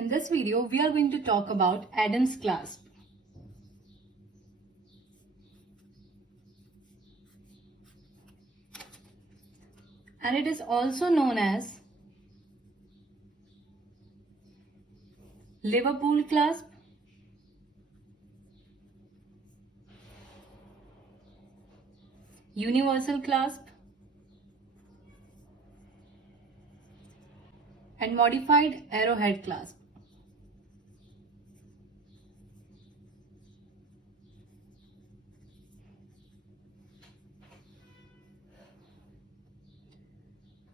In this video, we are going to talk about Adam's clasp. And it is also known as Liverpool clasp, universal clasp, and modified arrowhead clasp.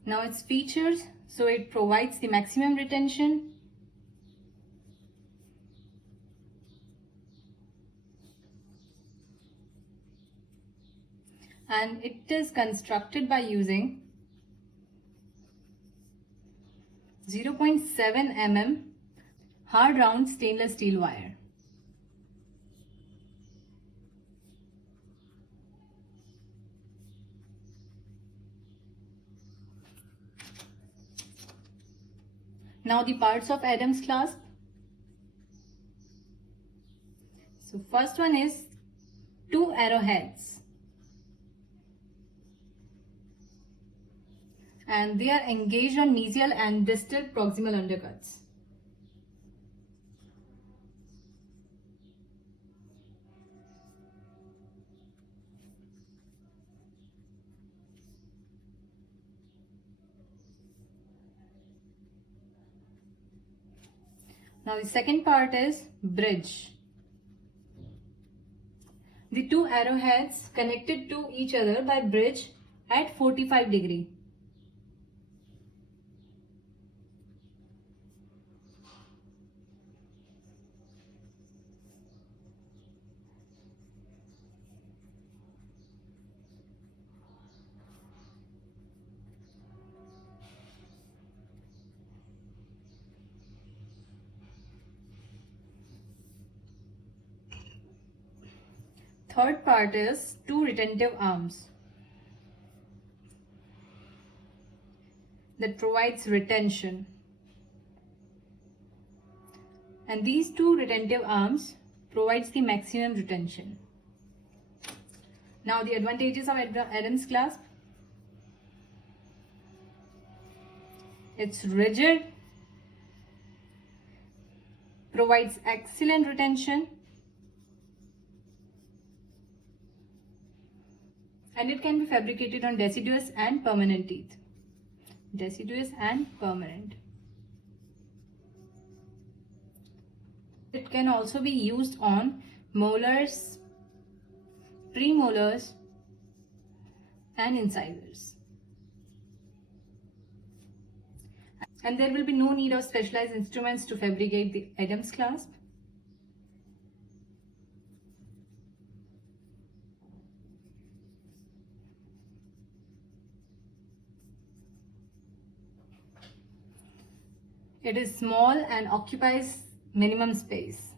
Now its features, so it provides the maximum retention, and it is constructed by using 0.7 mm hard round stainless steel wire. Now the parts of Adam's clasp. So first one is two arrowheads, and they are engaged on mesial and distal proximal undercuts. Now the second part is bridge. The two arrowheads connected to each other by bridge at 45 degree. Third part is two retentive arms that provides retention, and these two retentive arms provides the maximum retention. Now the advantages of Adam's clasp. It's rigid, provides excellent retention, and it can be fabricated on deciduous and permanent teeth. Deciduous and permanent. It can also be used on molars, premolars, and incisors. And there will be no need of specialized instruments to fabricate the Adam's clasp. It is small and occupies minimum space.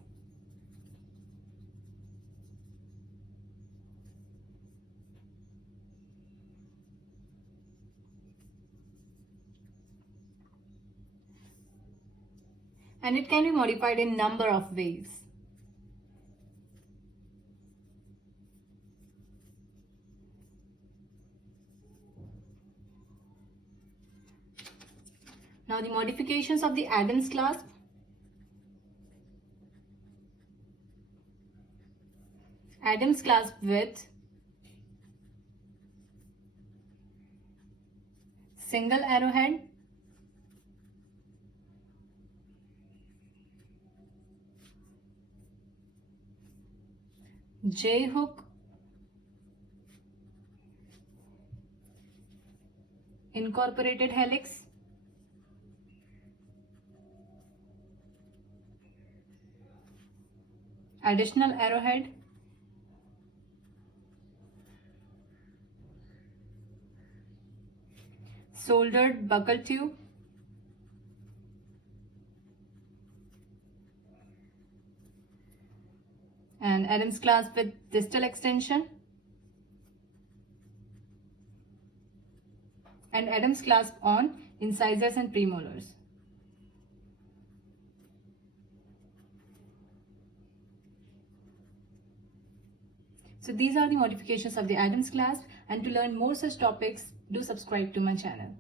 And it can be modified in number of ways. Now the modifications of the Adam's clasp. Adam's clasp with single arrowhead, J hook, incorporated helix, additional arrowhead, soldered buccal tube, and Adam's clasp with distal extension, and Adam's clasp on incisors and premolars. So these are the modifications of the Adams clasp, and to learn more such topics, do subscribe to my channel.